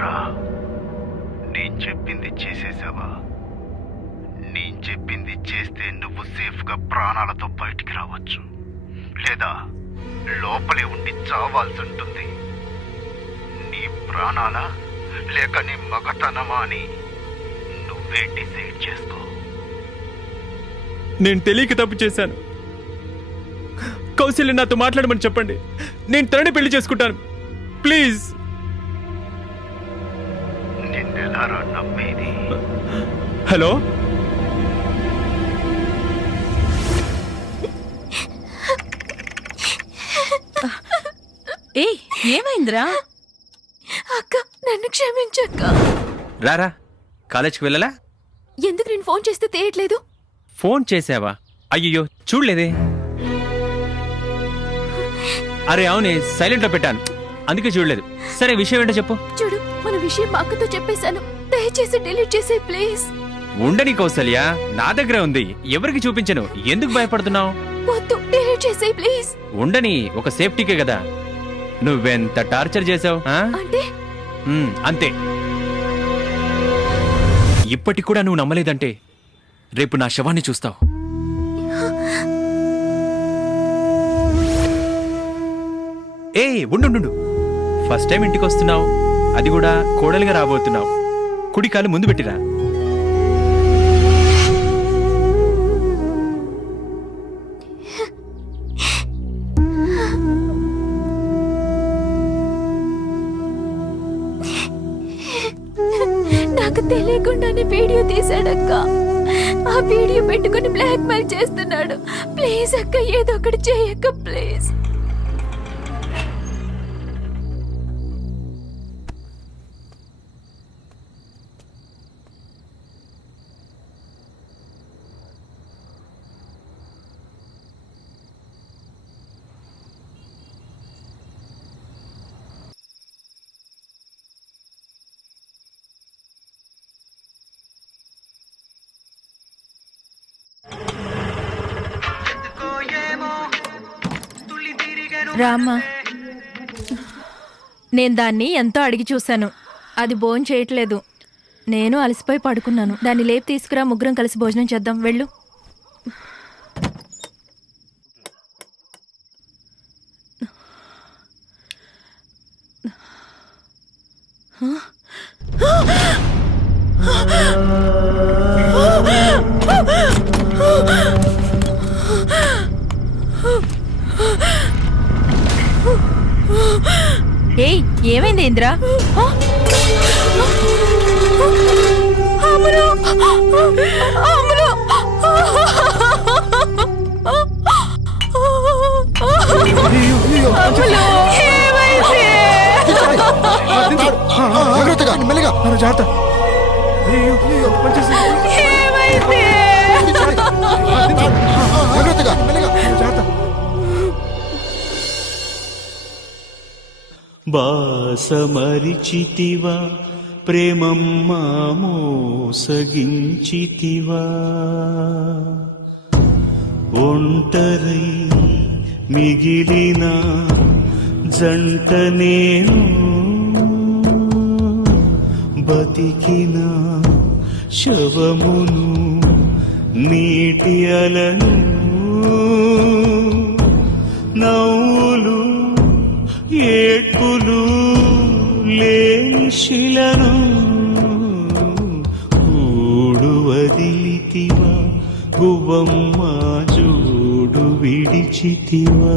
ఏంట్రా, నేను చెప్పింది చేసేసావా? నేను చెప్పింది చేస్తే నువ్వు సేఫ్గా ప్రాణాలతో బయటికి రావచ్చు, లేదా లోపలే ఉండి చావాల్సి ఉంటుంది. నీ ప్రాణాలా లేక నీ మగతనమా అని నువ్వే డిసైడ్ చేసుకో. నేను తెలియక తప్పు చేశాను. కౌశల్య నాతో మాట్లాడమని చెప్పండి, నేను తనని పెళ్లి చేసుకుంటాను. ప్లీజ్. నిన్నెలారా నమ్మేది? హలో, ఏ ఏమైందిరా? అక్క నన్ను క్షమించక్క. రారా, కాలేజ్కి వెళ్ళలా? ఎందుకు నేను ఫోన్ చేస్తే తీయట్లేదు? ఫోన్ చేసావా? అయ్యో చూడలేదే. అరే అవునే, సైలెంట్ లో పెట్టాను, అందుకే చూడలేదు. సరే విషయం ఏంటో చెప్పు. చూడు, మన విషయం మా అక్కతో చెప్పేశాను. దయచేసి డిలీట్ చేసే ప్లీజ్. ఉండని కౌసల్య, నా దగ్గర ఉంది, ఎవరికి చూపించను. ఎందుకు భయపడుతున్నావు? వద్దు, డిలీట్ చేసే ప్లీజ్. ఉండని, ఒక సేఫ్టీకే కదా. నువ్వెంత టార్చర్ చేసావు. అంటే అంతే. ఇప్పటికి కూడా నువ్వు నమ్మలేదంటే రేపు నా శవాన్ని చూస్తావు. ఏ ఉండు, ఫస్ట్ టైం ఇంటికి వస్తున్నావు, అది కూడా కోడలిగా రాబోతున్నావు. కుడికాలు ముందు పెట్టిరా. నాకు తెలియకుండానే వీడియో తీశాడక్క. ఆ వీడియో పెట్టుకుని బ్లాక్ మెయిల్ చేస్తున్నాడు. ప్లీజ్ అక్క, ఏదో ఒకటి చేయక్క ప్లీజ్. రామ్మా, నేను దాన్ని ఎంతో అడిగి చూశాను, అది భోజనం చేయట్లేదు. నేను అలసిపోయి పడుకున్నాను. దాన్ని లేపి తీసుకురా, ముగ్గురం కలిసి భోజనం చేద్దాం. వెళ్ళు. ఏయ్, ఏమైంది ఇంద్రా? బాసమరిచితివా ప్రేమమ్మ మోసగించితివా, ఒంటరై మిగిలిన జంట నేను బతికిన శవమును నీటి అలను నవ్వులు ఏడ్పులు లేని శిలను కూడు వదిలితివా గువ్వమ్మ జోడు విడిచితివా.